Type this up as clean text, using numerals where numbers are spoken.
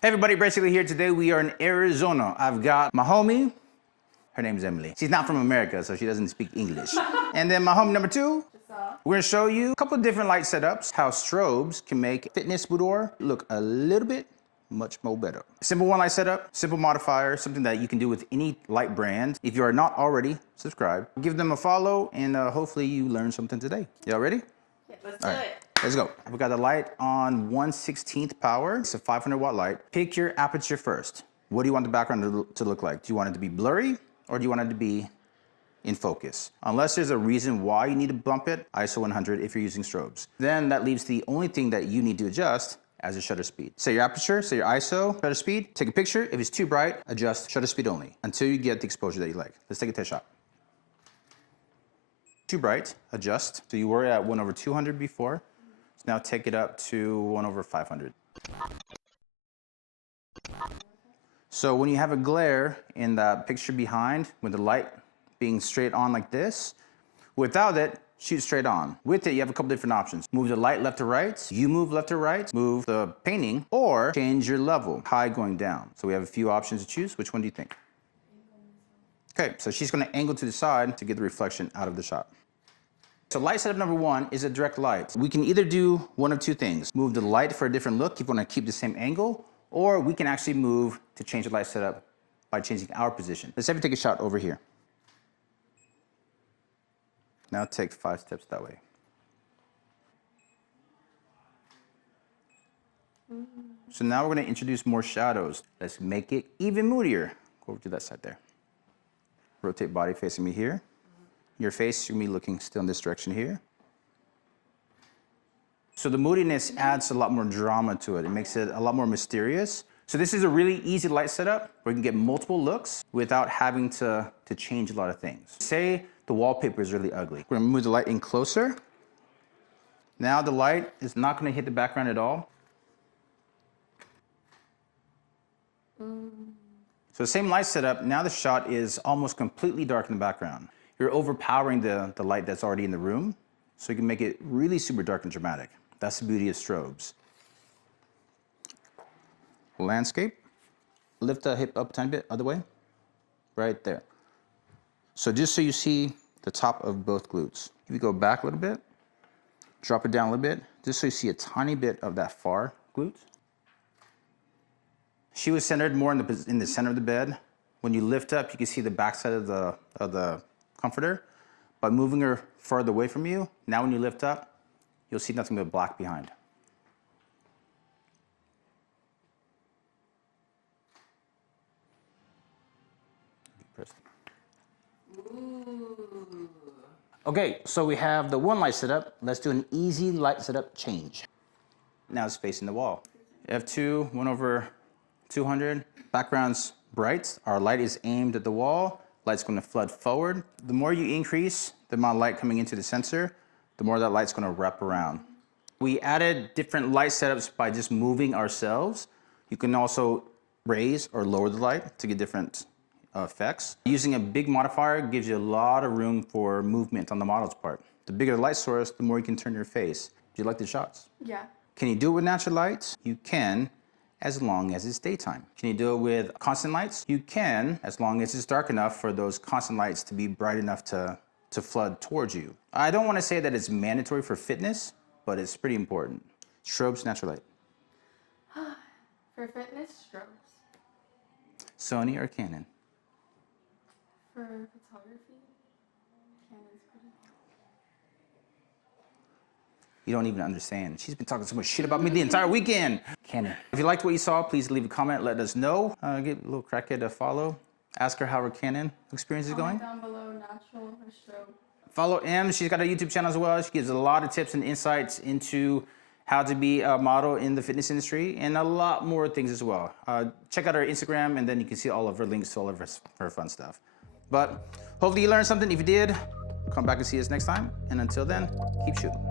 Hey everybody, basically here today. We are in Arizona. I've got my homie. Her name's Emily. She's not from America, so she doesn't speak English. And then my homie number two. We're gonna show you a couple of different light setups, how strobes can make fitness boudoir look a little bit much more better. Simple one light setup, simple modifier, something that you can do with any light brand. If you are not already subscribed, give them a follow, and hopefully you learn something today. Y'all ready? Yeah, let's do it. Let's go. We got the light on 1/16 power. It's a 500 watt light. Pick your aperture first. What do you want the background to look like? Do you want it to be blurry or do you want it to be in focus? Unless there's a reason why you need to bump it, ISO 100 if you're using strobes. Then that leaves the only thing that you need to adjust as a shutter speed. Set your aperture, set your ISO, shutter speed, take a picture. If it's too bright, adjust shutter speed only until you get the exposure that you like. Let's take a test shot. Too bright, adjust. So you were at 1/200 before. So now take it up to 1/500. So when you have a glare in the picture behind, with the light being straight on like this, without it, shoot straight on. With it, you have a couple different options. Move the light left to right, you move left to right, move the painting, or change your level, high going down. So we have a few options to choose. Which one do you think? Okay, so she's gonna angle to the side to get the reflection out of the shot. So light setup number one is a direct light. We can either do one of two things. Move the light for a different look if you want to keep the same angle, or we can actually move to change the light setup by changing our position. Let's have you take a shot over here. Now take 5 steps that way. So now we're going to introduce more shadows. Let's make it even moodier. Go over to that side there. Rotate body facing me here. Your face should be looking still in this direction here. So the moodiness adds a lot more drama to it. It makes it a lot more mysterious. So this is a really easy light setup where you can get multiple looks without having to change a lot of things. Say the wallpaper is really ugly. We're gonna move the light in closer. Now the light is not gonna hit the background at all. So the same light setup, now the shot is almost completely dark in the background. You're overpowering the light that's already in the room, so you can make it really super dark and dramatic. That's the beauty of strobes. Landscape. Lift the hip up a tiny bit, other way. Right there. So just so you see the top of both glutes. If you go back a little bit, drop it down a little bit, just so you see a tiny bit of that far glute. She was centered more in the center of the bed. When you lift up, you can see the backside of the comforter. By moving her further away from you, now when you lift up, you'll see nothing but black behind. Okay, so we have the one light setup. Let's do an easy light setup change. Now it's facing the wall. F2, 1/200. Background's bright. Our light is aimed at the wall. Light's going to flood forward. The more you increase the amount of light coming into the sensor, the more that light's going to wrap around. We added different light setups by just moving ourselves. You can also raise or lower the light to get different effects. Using a big modifier gives you a lot of room for movement on the model's part. The bigger the light source, the more you can turn your face. Do you like the shots? Yeah. Can you do it with natural lights? You can, as long as it's daytime. Can you do it with constant lights? You can, as long as it's dark enough for those constant lights to be bright enough to flood towards you. I don't want to say that it's mandatory for fitness, but it's pretty important. Strobes, natural light. For fitness, strobes. Sony or Canon? For photography, Canon's pretty cool. You don't even understand. She's been talking so much shit about me the entire weekend. Canon. If you liked what you saw, please leave a comment, let us know. Give a little crackhead a follow. Ask her how her Canon experience is going. Comment down below, natural or strobe. Follow Em. She's got a YouTube channel as well. She gives a lot of tips and insights into how to be a model in the fitness industry and a lot more things as well. Check out her Instagram and then you can see all of her links to all of her fun stuff. But hopefully you learned something. If you did, come back and see us next time. And until then, keep shooting.